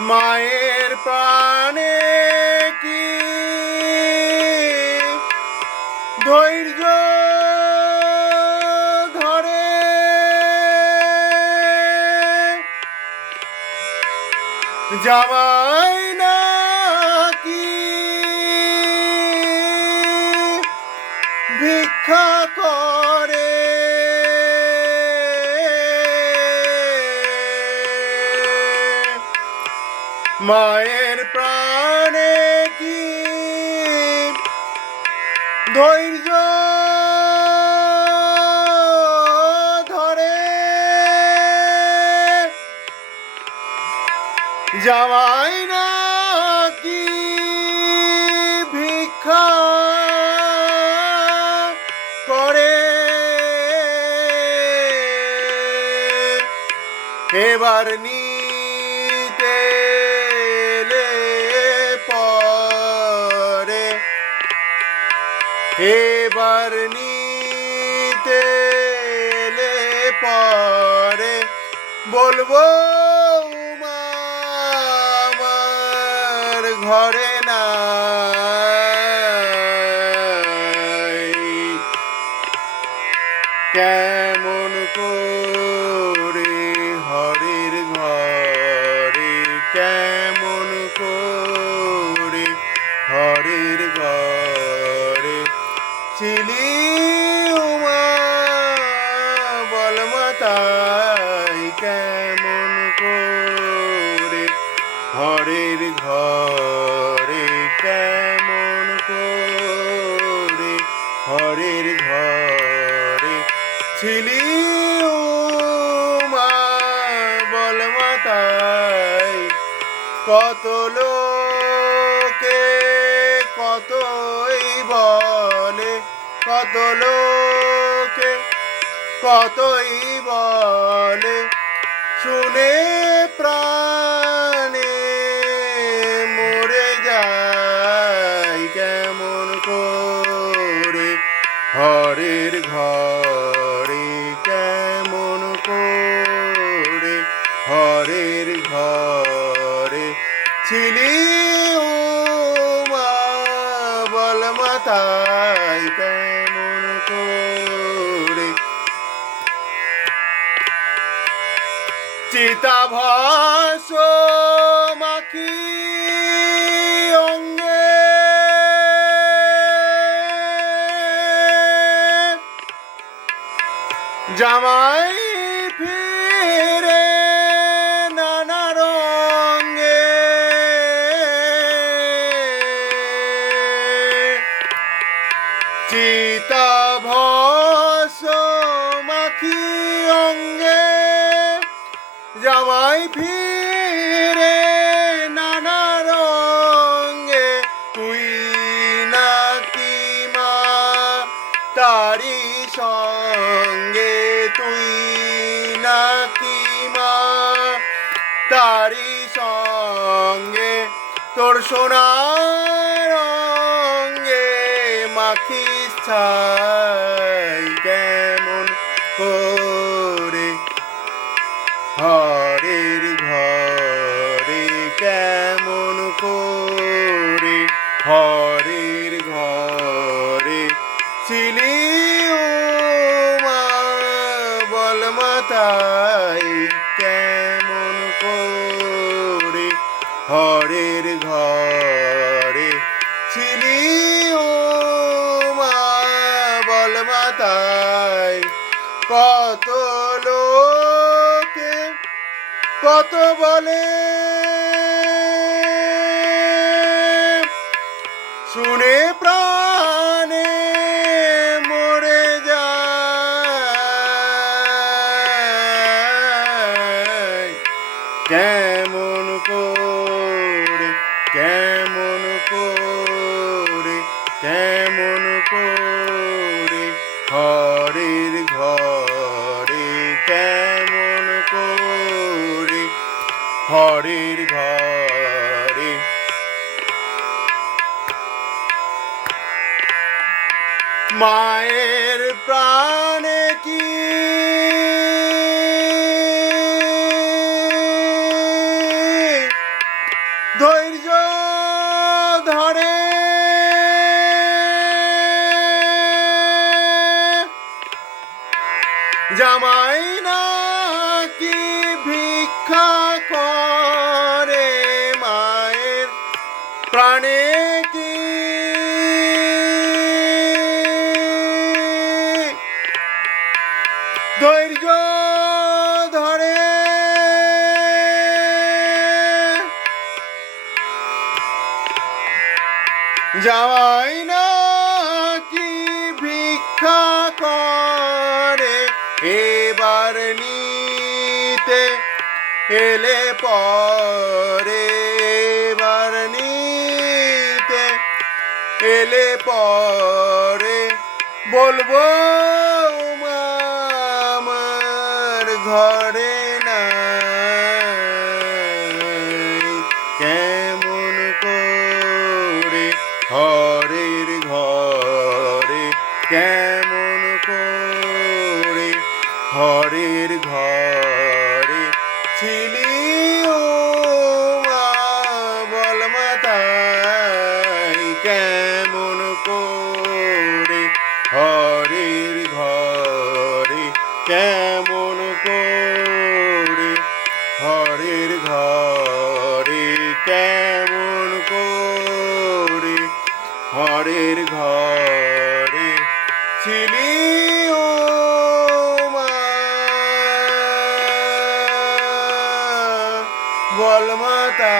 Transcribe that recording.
মায়ের প্রাণে কি ধৈর্য ধরে? জামাই মায়ের প্রাণে কি ধৈর্য ধরে? জামাই না কি ভিক্ষা করে? এবার নিতে এবার নিতে পরে বলব আমার ঘরে নাই। কেমন করে হরের ঘরে কেমন করে হরের ঘরে কেমন করে হরের ঘরে ছিলি মা বল মাতাই কত লোকে কতই বলে, কত লোকে কতই বলে শুনে প্রাণে মরে যায় কেমন করে? হরের ঘরে কেমন করে? হরের ঘরে ছিলি মা, বল মাতাই কেমন চিতাভাস মাখি অঙ্গে। জামাই জামাই ফিরে নানা রঙে, তুই নাকি মা? তারি সঙ্গে তুই নাকি মা? তারি সঙ্গে তোর সোনার রঙ্গে মাখিস ছাই। মা বল কেমন করে হরের ঘরে ছিলি মা? বল কত লোকে কত বলে? শুনে কেমন করে কেমন করে হরের ঘরে কেমন করে হরের ঘরে। মায়ের প্রাণে কি ধৈর্য ধরে জামাই নাকি যাওয়াই না কি ভিক্ষা করে? এবার নিতে এলে পরে, এবার নিতে এলে পরে বলব মা আমার ঘরে হরের ঘরে কেমন করে হরের ঘরে ছিলি মা, বল কেমন করে হরের ঘরে, কেমন করে হরের ঘরে বল মাতা